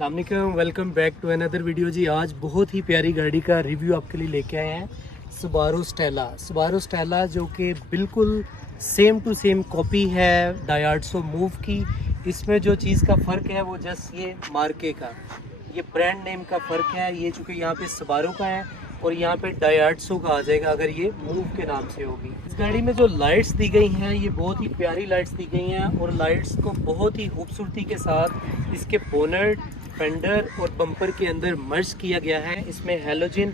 अस्सलाम वालेकुम, welcome back to another video जी। आज बहुत ही प्यारी गाड़ी का रिव्यू आपके लिए लेके आए हैं, सुबारू स्टेला जो कि बिल्कुल सेम टू सेम कॉपी है डायाड्सो मूव की। इसमें जो चीज़ का फ़र्क है वो जस्ट ये मार्के का, ये ब्रांड नेम का फ़र्क है। ये चूँकि यहाँ पे सुबारू का है और यहाँ पे डायाड्सो का आ जाएगा अगर ये मूव के नाम से होगी। इस गाड़ी में जो लाइट्स दी गई हैं ये बहुत ही प्यारी लाइट्स दी गई हैं और लाइट्स को बहुत ही खूबसूरती के साथ इसके बोनट, फेंडर और बम्पर के अंदर मर्ज किया गया है। इसमें हैलोजन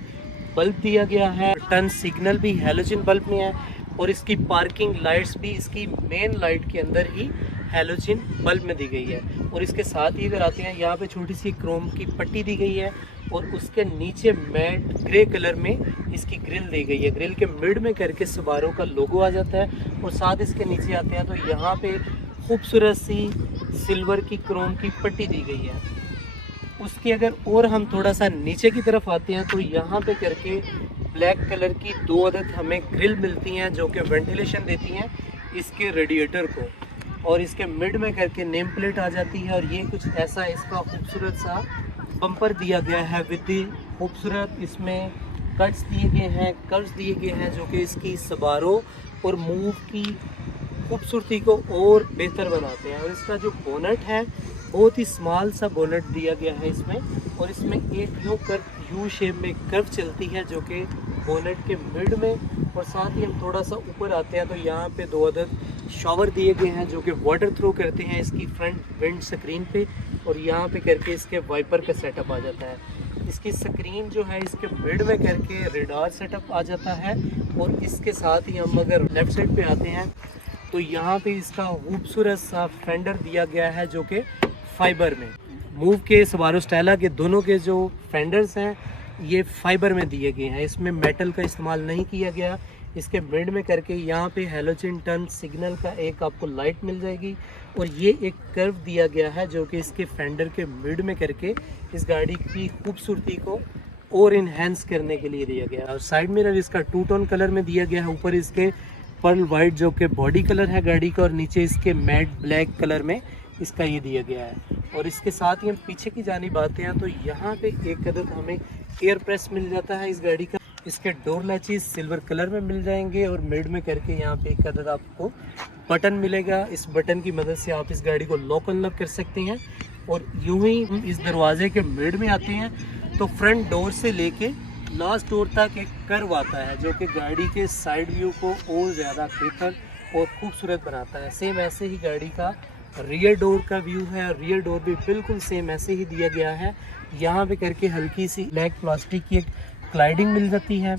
बल्ब दिया गया है, टर्न सिग्नल भी हैलोजन बल्ब में है और इसकी पार्किंग लाइट्स भी इसकी मेन लाइट के अंदर ही हैलोजन बल्ब में दी गई है। और इसके साथ ही अगर आते हैं यहाँ पे छोटी सी क्रोम की पट्टी दी गई है और उसके नीचे मैट ग्रे कलर में इसकी ग्रिल दी गई है। ग्रिल के मिड में करके सुबारू का लोगो आ जाता है और साथ इसके नीचे आते हैं तो यहाँ पे खूबसूरत सी सिल्वर की क्रोम की पट्टी दी गई है। उसके अगर और हम थोड़ा सा नीचे की तरफ आते हैं तो यहाँ पे करके ब्लैक कलर की 2 अदद हमें ग्रिल मिलती हैं जो कि वेंटिलेशन देती हैं इसके रेडिएटर को। और इसके मिड में करके नेम प्लेट आ जाती है और ये कुछ ऐसा इसका खूबसूरत सा बम्पर दिया गया है विद खूबसूरत इसमें कट्स दिए गए हैं, कर्व्स दिए गए हैं जो कि इसकी सुबारू और मूव की खूबसूरती को और बेहतर बनाते हैं। और इसका जो बोनट है बहुत ही स्मॉल सा बोनट दिया गया है इसमें और इसमें एक यू शेप में कर्व चलती है जो कि बोनट के मिड में। और साथ ही हम थोड़ा सा ऊपर आते हैं तो यहाँ पे 2 अदद शॉवर दिए गए हैं जो कि वाटर थ्रो करते हैं इसकी फ्रंट विंड स्क्रीन पे और यहाँ पे करके इसके वाइपर का सेटअप आ जाता है। इसकी स्क्रीन जो है इसके मिड में करके रेडार सेटअप आ जाता है। और इसके साथ ही हम अगर लेफ़्ट साइड पे आते हैं तो यहाँ पे इसका खूबसूरत सा फेंडर दिया गया है जो कि फाइबर में, मूव के सुबारू स्टेला के दोनों के जो फेंडर्स हैं ये फाइबर में दिए गए हैं, इसमें मेटल का इस्तेमाल नहीं किया गया। इसके मिड में करके यहाँ पे हैलोजन टर्न सिग्नल का एक आपको लाइट मिल जाएगी और ये एक कर्व दिया गया है जो कि इसके फेंडर के मिड में करके इस गाड़ी की खूबसूरती को और इन्हेंस करने के लिए दिया गया है। और साइड मिरर इसका 2 टोन कलर में दिया गया है, ऊपर इसके पर्ल वाइट जो कि बॉडी कलर है गाड़ी का और नीचे इसके मैट ब्लैक कलर में इसका ये दिया गया है। और इसके साथ ही हम पीछे की जानिब आते हैं तो यहाँ पे एक अदद हमें एयर प्रेस मिल जाता है इस गाड़ी का। इसके डोर लैचेस सिल्वर कलर में मिल जाएंगे और मिड में करके यहाँ पे एक अदद आपको बटन मिलेगा। इस बटन की मदद से आप इस गाड़ी को लॉक अनलॉक कर सकते हैं। और यूं ही हम इस दरवाजे के मिड में आते हैं तो फ्रंट डोर से लेके लास्ट डोर तक एक कर्व आता है जो कि गाड़ी के साइड व्यू को और ज़्यादा बेहतर और खूबसूरत बनाता है। सेम ऐसे ही गाड़ी का रियर डोर का व्यू है, रियर डोर भी बिल्कुल सेम ऐसे ही दिया गया है। यहाँ पे करके हल्की सी ब्लैक प्लास्टिक की एक क्लाइडिंग मिल जाती है।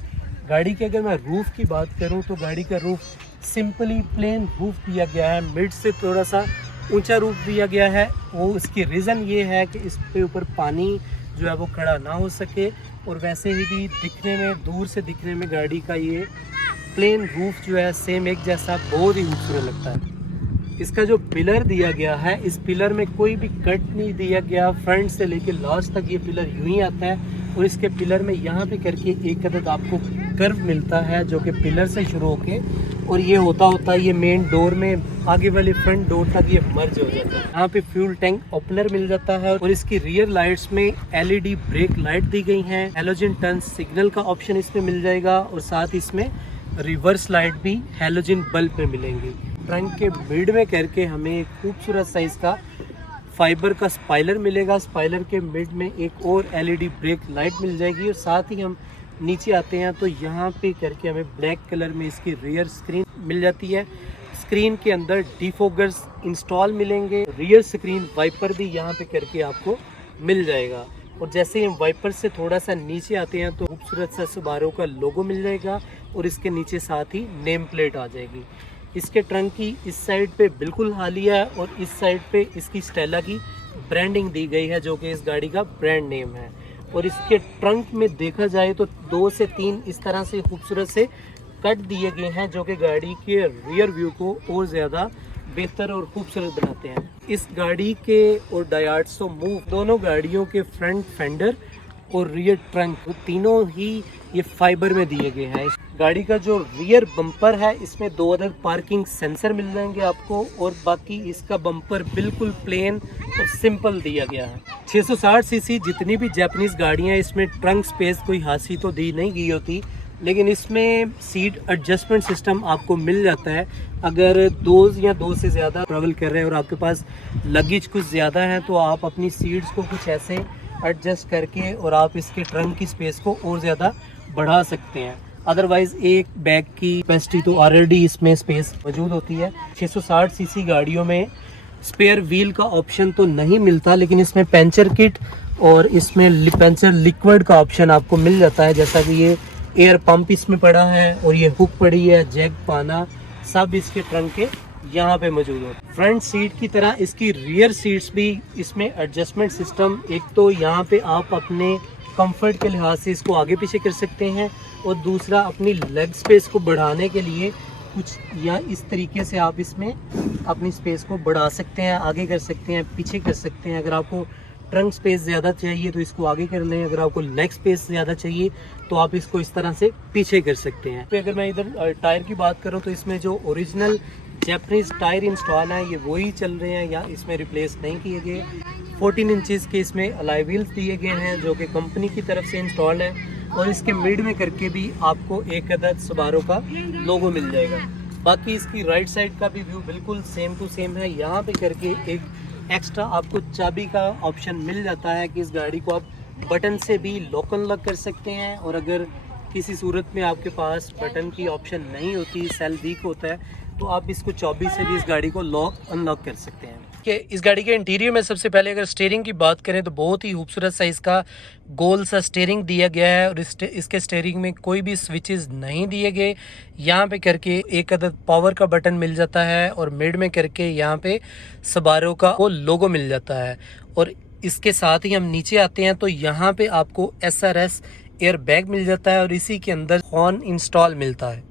गाड़ी के अगर मैं रूफ़ की बात करूँ तो गाड़ी का रूफ़ सिंपली प्लेन रूफ़ दिया गया है, मिड से थोड़ा सा ऊंचा रूफ़ दिया गया है। वो इसकी रीज़न ये है कि इस पे ऊपर पानी जो है वो खड़ा ना हो सके और वैसे ही भी दिखने में, दूर से दिखने में गाड़ी का ये प्लेन रूफ़ जो है सेम एक जैसा बहुत ही खूबसूरत लगता है। इसका जो पिलर दिया गया है इस पिलर में कोई भी कट नहीं दिया गया, फ्रंट से लेके लास्ट तक ये पिलर यूं ही आता है। और इसके पिलर में यहाँ पे करके एक अदद आपको कर्व मिलता है जो कि पिलर से शुरू होके और ये होता ये मेन डोर में आगे वाले फ्रंट डोर तक ये मर्ज हो जाता है। यहाँ पे फ्यूल टैंक ओपनर मिल जाता है और इसकी रियर लाइट्स में LED ब्रेक लाइट दी गई हैं। हैलोजन टर्न सिग्नल का ऑप्शन इसमें मिल जाएगा और साथ इसमें रिवर्स लाइट भी हैलोजन बल्ब में मिलेंगी। ट्रंक के मिड में करके हमें खूबसूरत साइज का फाइबर का स्पॉइलर मिलेगा। स्पॉइलर के मिड में एक और LED ब्रेक लाइट मिल जाएगी। और साथ ही हम नीचे आते हैं तो यहाँ पे करके हमें ब्लैक कलर में इसकी रियर स्क्रीन मिल जाती है। स्क्रीन के अंदर डिफोगर्स इंस्टॉल मिलेंगे, रियर स्क्रीन वाइपर भी यहाँ पे करके आपको मिल जाएगा। और जैसे ही हम वाइपर से थोड़ा सा नीचे आते हैं तो खूबसूरत सा सुबारू का लोगो मिल जाएगा और इसके नीचे साथ ही नेम प्लेट आ जाएगी। इसके ट्रंक की इस साइड पे बिल्कुल हालिया है और इस साइड पे इसकी स्टेला की ब्रांडिंग दी गई है जो कि इस गाड़ी का ब्रांड नेम है। और इसके ट्रंक में देखा जाए तो 2 से 3 इस तरह से खूबसूरत से कट दिए गए हैं जो कि गाड़ी के रियर व्यू को और ज़्यादा बेहतर और खूबसूरत बनाते हैं। इस गाड़ी के और डायाड्सो मूव दोनों गाड़ियों के फ्रंट फेंडर और रियर ट्रंक तीनों ही ये फाइबर में दिए गए हैं। गाड़ी का जो रियर बम्पर है इसमें 2 अदद पार्किंग सेंसर मिल जाएंगे आपको, और बाकी इसका बम्पर बिल्कुल प्लेन और सिंपल दिया गया है। 660 सीसी जितनी भी जापानीज गाड़ियां हैं इसमें ट्रंक स्पेस कोई हासिल तो दी नहीं गई होती, लेकिन इसमें सीट एडजस्टमेंट सिस्टम आपको मिल जाता है। अगर 2 से ज़्यादा ट्रैवल कर रहे हैं और आपके पास लगेज कुछ ज़्यादा है तो आप अपनी सीट्स को कुछ ऐसे एडजस्ट करके और आप इसके ट्रंक की स्पेस को और ज़्यादा बढ़ा सकते हैं। अदरवाइज एक बैग की कैपेसिटी तो ऑलरेडी इसमें स्पेस मौजूद होती है। 660 सीसी गाड़ियों में स्पेयर व्हील का ऑप्शन तो नहीं मिलता, लेकिन इसमें पंचर किट और इसमें पंचर लिक्विड का ऑप्शन आपको मिल जाता है। जैसा कि ये एयर पंप इसमें पड़ा है और ये हुक पड़ी है, जैक पाना सब इसके ट्रंक के यहाँ पे मौजूद है। फ्रंट सीट की तरह इसकी रियर सीट्स भी इसमें एडजस्टमेंट सिस्टम, एक तो यहाँ पे आप अपने कंफर्ट के लिहाज से इसको आगे पीछे कर सकते हैं, और दूसरा अपनी लेग स्पेस को बढ़ाने के लिए कुछ या इस तरीके से आप इसमें अपनी स्पेस को बढ़ा सकते हैं, आगे कर सकते हैं, पीछे कर सकते हैं। अगर आपको ट्रंक स्पेस ज़्यादा चाहिए तो इसको आगे कर लें, अगर आपको लेग स्पेस ज़्यादा चाहिए तो आप इसको इस तरह से पीछे कर सकते हैं। तो अगर मैं इधर टायर की बात करूं तो इसमें जो ओरिजिनल जापानीज टायर इंस्टॉल हैं ये वही चल रहे हैं, या इसमें रिप्लेस नहीं किए गए। 14 इंचेस के इसमें अलॉय व्हील्स दिए गए हैं जो कि कंपनी की तरफ से इंस्टॉल्ड है, और इसके मिड में करके भी आपको एक अदद सुबारू का लोगो मिल जाएगा। बाकी इसकी राइट साइड का भी व्यू बिल्कुल सेम टू सेम है। यहाँ पे करके एक एक्स्ट्रा आपको चाबी का ऑप्शन मिल जाता है कि इस गाड़ी को आप बटन से भी लॉक अनलॉक कर सकते हैं, और अगर किसी सूरत में आपके पास बटन की ऑप्शन नहीं होती, सेल वीक होता है, तो आप इसको चाबी से भी इस गाड़ी को लॉक अनलॉक कर सकते हैं। कि इस गाड़ी के इंटीरियर में सबसे पहले अगर स्टीयरिंग की बात करें तो बहुत ही खूबसूरत सा इसका गोल सा स्टीयरिंग दिया गया है, और इसके स्टीयरिंग में कोई भी स्विचेस नहीं दिए गए। यहाँ पे करके एक अदद पावर का बटन मिल जाता है, और मिड में करके यहाँ पे सुबारू का वो लोगो मिल जाता है। और इसके साथ ही हम नीचे आते हैं तो यहाँ पे आपको SRS एयर बैग मिल जाता है, और इसी के अंदर हॉर्न इंस्टॉल मिलता है।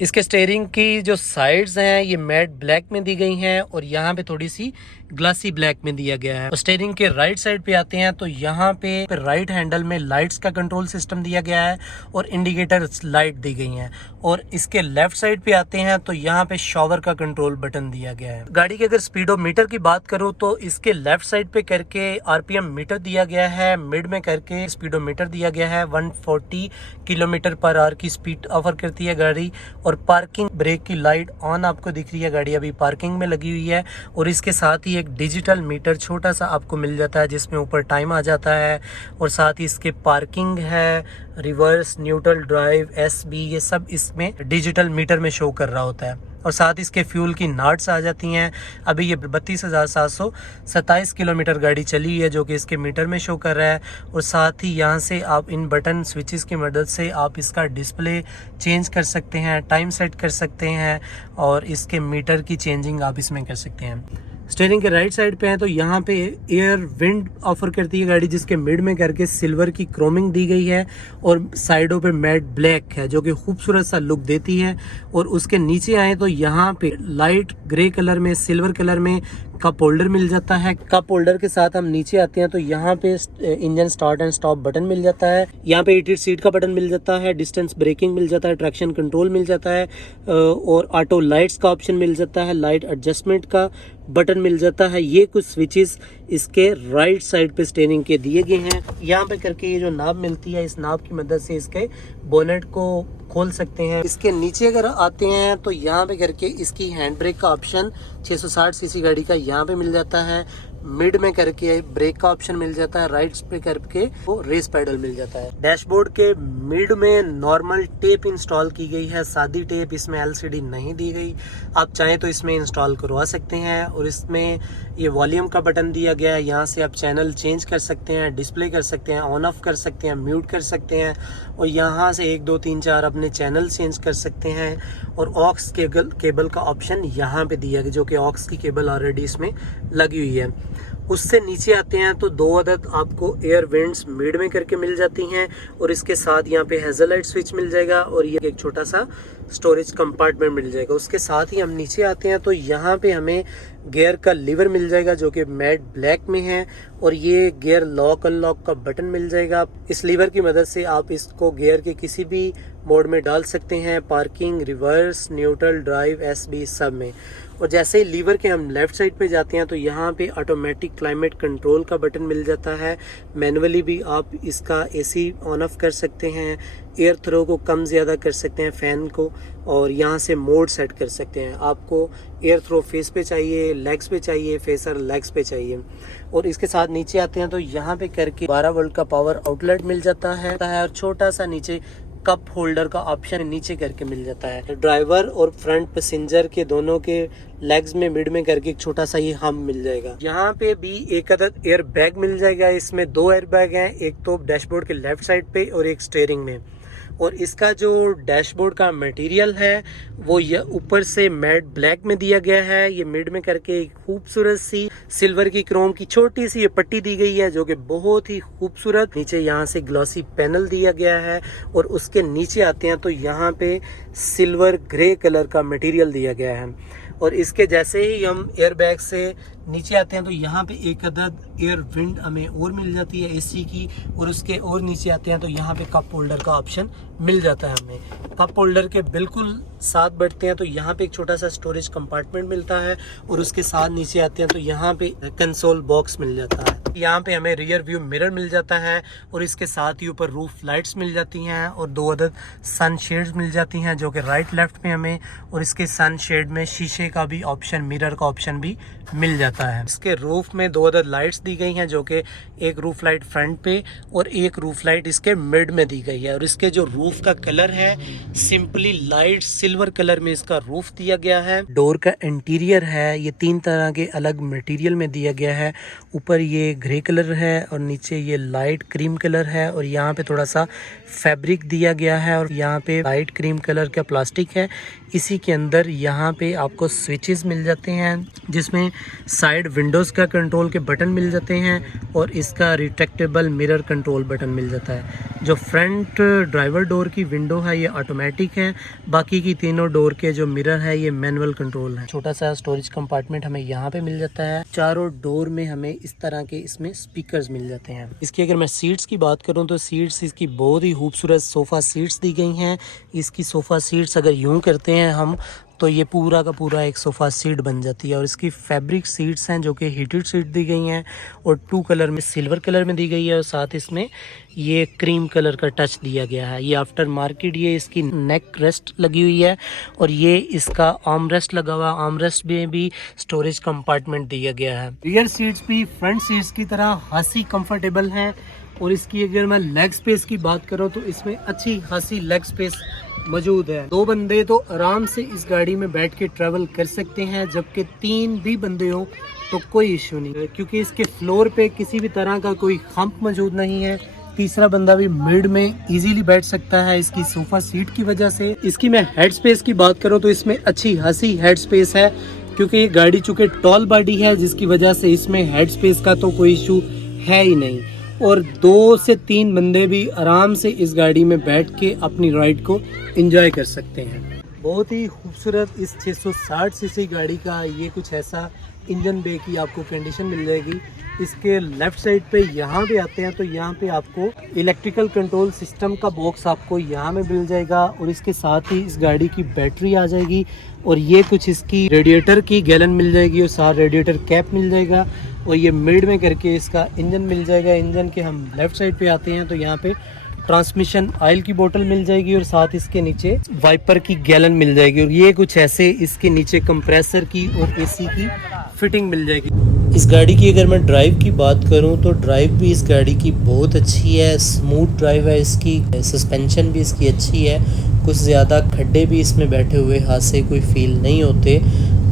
इसके स्टीयरिंग की जो साइड्स हैं ये मैट ब्लैक में दी गई हैं, और यहाँ पे थोड़ी सी ग्लासी ब्लैक में दिया गया है। और स्टीयरिंग के राइट साइड पे आते हैं तो यहाँ पे राइट हैंडल में लाइट्स का कंट्रोल सिस्टम दिया गया है, और इंडिकेटर लाइट दी गई हैं। और इसके लेफ्ट साइड पे आते हैं तो यहाँ पे शॉवर का कंट्रोल बटन दिया गया है। गाड़ी के अगर स्पीडोमीटर की बात करूँ तो इसके लेफ्ट साइड पे करके RPM मीटर दिया गया है, मिड में करके स्पीडोमीटर दिया गया है। 140 किलोमीटर पर आवर की स्पीड ऑफर करती है गाड़ी, और पार्किंग ब्रेक की लाइट ऑन आपको दिख रही है, गाड़ी अभी पार्किंग में लगी हुई है। और इसके साथ ही एक डिजिटल मीटर छोटा सा आपको मिल जाता है जिसमें ऊपर टाइम आ जाता है, और साथ ही इसके पार्किंग है, रिवर्स, न्यूट्रल, ड्राइव, SB, ये सब इसमें डिजिटल मीटर में शो कर रहा होता है। और साथ ही इसके फ्यूल की नाट्स आ जाती हैं। अभी ये 32,727 किलोमीटर गाड़ी चली हुई है जो कि इसके मीटर में शो कर रहा है। और साथ ही यहाँ से आप इन बटन स्विचेस की मदद से आप इसका डिस्प्ले चेंज कर सकते हैं, टाइम सेट कर सकते हैं, और इसके मीटर की चेंजिंग आप इसमें कर सकते हैं। स्टीयरिंग के राइट साइड पे है तो यहाँ पे एयर विंड ऑफर करती है गाड़ी, जिसके मिड में करके सिल्वर की क्रोमिंग दी गई है, और साइडों पे मैट ब्लैक है जो कि खूबसूरत सा लुक देती है। और उसके नीचे आए तो यहाँ पे लाइट ग्रे कलर में, सिल्वर कलर में कप होल्डर मिल जाता है। कप होल्डर के साथ हम नीचे आते हैं तो यहाँ पे engine start and stop button मिल जाता है। यहाँ पे हीटेड सीट का बटन मिल जाता है, डिस्टेंस ब्रेकिंग मिल जाता है, ट्रैक्शन कंट्रोल मिल जाता है, और ऑटो लाइट्स का ऑप्शन मिल जाता है, लाइट एडजस्टमेंट का बटन मिल जाता है। ये कुछ स्विचेस इसके राइट साइड पे स्टीयरिंग के दिए गए हैं। यहाँ पे करके ये जो नाब मिलती है, इस नाब की मदद से इसके बोनेट को खोल सकते हैं। इसके नीचे अगर आते हैं तो यहाँ पे करके इसकी हैंड ब्रेक का ऑप्शन 660 सीसी गाड़ी का यहाँ पे मिल जाता है। मिड में करके ब्रेक का ऑप्शन मिल जाता है, राइट पे करके वो रेस पेडल मिल जाता है। डैशबोर्ड के मिड में नॉर्मल टेप इंस्टॉल की गई है, सादी टेप, इसमें LCD नहीं दी गई। आप चाहें तो इसमें इंस्टॉल करवा सकते हैं। और इसमें ये वॉल्यूम का बटन दिया गया है, यहाँ से आप चैनल चेंज कर सकते हैं, डिस्प्ले कर सकते हैं, ऑन ऑफ कर सकते हैं, म्यूट कर सकते हैं, और यहाँ से 1 2 3 4 अपने चैनल चेंज कर सकते हैं। और ऑक्स केबल का ऑप्शन यहाँ पे दिया गया, जो कि ऑक्स की केबल ऑलरेडी इसमें लगी हुई है। उससे नीचे आते हैं तो 2 अदद आपको एयर वेंट्स मिड में करके मिल जाती हैं, और इसके साथ यहाँ पे हेजलाइट स्विच मिल जाएगा, और ये एक छोटा सा स्टोरेज कंपार्टमेंट मिल जाएगा। उसके साथ ही हम नीचे आते हैं तो यहाँ पे हमें गियर का लीवर मिल जाएगा जो कि मैट ब्लैक में है, और ये गियर लॉक अनलॉक का बटन मिल जाएगा। इस लीवर की मदद से आप इसको गियर के किसी भी मोड में डाल सकते हैं, parking, reverse, neutral, drive, SB सब में। और जैसे ही लीवर के हम लेफ़्ट साइड पे जाते हैं तो यहाँ पे ऑटोमेटिक क्लाइमेट कंट्रोल का बटन मिल जाता है। मैनुअली भी आप इसका एसी ऑन ऑफ कर सकते हैं, एयर थ्रो को कम ज़्यादा कर सकते हैं फ़ैन को, और यहाँ से मोड सेट कर सकते हैं। आपको एयर थ्रो फेस पे चाहिए, लेग्स पे चाहिए, फेसर लेग्स पे चाहिए। और इसके साथ नीचे आते हैं तो यहाँ पे करके 12 वोल्ट का पावर आउटलेट मिल जाता है और छोटा सा नीचे कप होल्डर का ऑप्शन नीचे करके मिल जाता है। ड्राइवर और फ्रंट पैसेंजर के दोनों के लेग्स में मिड में करके एक छोटा सा ये हम मिल जाएगा। यहाँ पे भी एक अदद एयर बैग मिल जाएगा। इसमें 2 एयर बैग हैं, एक तो डैशबोर्ड के लेफ्ट साइड पे और एक स्टीयरिंग में। और इसका जो डैशबोर्ड का मटेरियल है वो ये ऊपर से मैट ब्लैक में दिया गया है। ये मिड में करके एक खूबसूरत सी सिल्वर की क्रोम की छोटी सी ये पट्टी दी गई है जो कि बहुत ही खूबसूरत। नीचे यहाँ से ग्लॉसी पैनल दिया गया है और उसके नीचे आते हैं तो यहाँ पे सिल्वर ग्रे कलर का मटेरियल दिया गया है। और इसके जैसे ही हम एयर बैग से नीचे आते हैं तो यहाँ पे एक अदद एयर विंड हमें और मिल जाती है एसी की। और उसके और नीचे आते हैं तो यहाँ पे कप होल्डर का ऑप्शन मिल जाता है हमें। कप होल्डर के बिल्कुल साथ बढ़ते हैं तो यहाँ पे एक छोटा सा स्टोरेज कंपार्टमेंट मिलता है। और उसके साथ नीचे आते हैं तो यहाँ पे कंसोल बॉक्स मिल जाता है। यहाँ पे हमें रियर व्यू मिरर मिल जाता है और इसके साथ ही ऊपर रूफ लाइट्स मिल जाती हैं और 2 अदद सन शेड्स मिल जाती हैं जो कि राइट लेफ्ट में हमें। और इसके सन शेड में शीशे का भी ऑप्शन, मिरर का ऑप्शन भी मिल जाता है। इसके रूफ में 2 अदद लाइट्स दी गई हैं जो कि एक रूफ लाइट फ्रंट पे और एक रूफ लाइट इसके मिड में दी गई है। और इसके जो रूफ का कलर है सिंपली लाइट सिल्वर कलर में इसका रूफ दिया गया है। डोर का इंटीरियर है ये 3 तरह के अलग मटेरियल में दिया गया है। ऊपर ये ग्रे कलर है और नीचे ये लाइट क्रीम कलर है और यहाँ पे थोड़ा सा फैब्रिक दिया गया है और यहाँ पे लाइट क्रीम कलर का प्लास्टिक है। इसी के अंदर यहाँ पे आपको स्विचेस मिल जाते हैं जिसमें साइड विंडोज़ का कंट्रोल के बटन मिल जाते हैं और इसका रिट्रैक्टेबल मिरर कंट्रोल बटन मिल जाता है। जो फ्रंट ड्राइवर डोर की विंडो है ये ऑटोमेटिक है, बाकी की तीनों डोर के जो मिरर है ये मैनुअल कंट्रोल है। छोटा सा स्टोरेज कंपार्टमेंट हमें यहाँ पे मिल जाता है। चारों डोर में हमें इस तरह के इसमें स्पीकर्स मिल जाते हैं। इसकी अगर मैं सीट्स की बात करूँ तो सीट्स इसकी बहुत ही खूबसूरत सोफ़ा सीट्स दी गई हैं। इसकी सोफ़ा सीट्स अगर यूँ करते हैं हम तो ये पूरा का पूरा एक सोफ़ा सीट बन जाती है। और इसकी फैब्रिक सीट्स हैं जो कि हीटेड सीट दी गई हैं और 2 कलर में, सिल्वर कलर में दी गई है और साथ इसमें ये क्रीम कलर का टच दिया गया है। ये आफ्टर मार्केट ये इसकी नेक रेस्ट लगी हुई है और ये इसका आर्म रेस्ट लगा हुआ। आर्म रेस्ट में भी स्टोरेज कंपार्टमेंट दिया गया है। रियर सीट्स भी फ्रंट सीट्स की तरह खासी कंफर्टेबल हैं। और इसकी अगर मैं लेग स्पेस की बात करूँ तो इसमें अच्छी खासी लेग स्पेस मौजूद है। 2 बंदे तो आराम से इस गाड़ी में बैठ के ट्रैवल कर सकते हैं, जबकि 3 भी बंदे हो तो कोई इश्यू नहीं है क्योंकि इसके फ्लोर पे किसी भी तरह का कोई खम्प मौजूद नहीं है। तीसरा बंदा भी मिड में इजीली बैठ सकता है इसकी सोफा सीट की वजह से। इसकी मैं हेड स्पेस की बात करूँ तो इसमें अच्छी खासी हेड स्पेस है क्योंकि ये गाड़ी चूँकि टॉल बॉडी है जिसकी वजह से इसमें हेड स्पेस का तो कोई इशू है ही नहीं। और 2 से 3 बंदे भी आराम से इस गाड़ी में बैठ के अपनी राइड को एंजॉय कर सकते हैं। बहुत ही खूबसूरत इस 660 सीसी गाड़ी का ये कुछ ऐसा इंजन बे की आपको कंडीशन मिल जाएगी। इसके लेफ्ट साइड पे यहाँ पे आते हैं तो यहाँ पे आपको इलेक्ट्रिकल कंट्रोल सिस्टम का बॉक्स आपको यहाँ में मिल जाएगा और इसके साथ ही इस गाड़ी की बैटरी आ जाएगी और ये कुछ इसकी रेडिएटर की गैलन मिल जाएगी और साथ रेडिएटर कैप मिल जाएगा और ये मिड में करके इसका इंजन मिल जाएगा। इंजन के हम लेफ्ट साइड पे आते हैं तो यहाँ पे ट्रांसमिशन ऑयल की बोतल मिल जाएगी और साथ इसके नीचे वाइपर की गैलन मिल जाएगी और ये कुछ ऐसे इसके नीचे कंप्रेसर की और एसी की फिटिंग मिल जाएगी। इस गाड़ी की अगर मैं ड्राइव की बात करूं तो ड्राइव भी इस गाड़ी की बहुत अच्छी है, स्मूथ ड्राइव है इसकी, सस्पेंशन भी इसकी अच्छी है। कुछ ज़्यादा खड्डे भी इसमें बैठे हुए हाथ से कोई फील नहीं होते।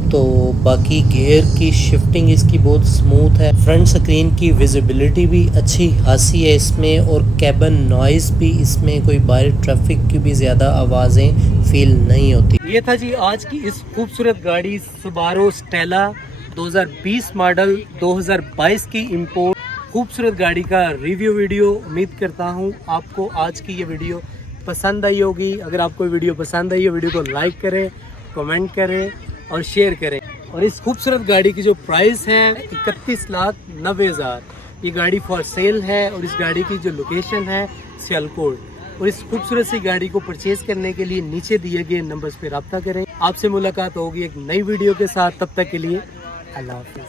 तो बाकी गियर की शिफ्टिंग इसकी बहुत स्मूथ है। फ्रंट स्क्रीन की विजिबिलिटी भी अच्छी खासी है इसमें और कैबन नॉइज़ भी इसमें कोई बाहर ट्रैफिक की भी ज़्यादा आवाज़ें फील नहीं होती। ये था जी आज की इस खूबसूरत गाड़ी सुबारू स्टेला 2020 मॉडल 2022 की इंपोर्ट खूबसूरत गाड़ी का रिव्यू वीडियो। उम्मीद करता हूँ आपको आज की ये वीडियो पसंद आई होगी। अगर आपको वीडियो पसंद आई है वीडियो को लाइक करें, कमेंट करें और शेयर करें। और इस खूबसूरत गाड़ी की जो प्राइस है 31,90,000। ये गाड़ी फॉर सेल है और इस गाड़ी की जो लोकेशन है सियालकोट। और इस खूबसूरत सी गाड़ी को परचेज करने के लिए नीचे दिए गए नंबर्स पे रब्ता करें। आपसे मुलाकात होगी एक नई वीडियो के साथ, तब तक के लिए अल्लाह हाफिज़।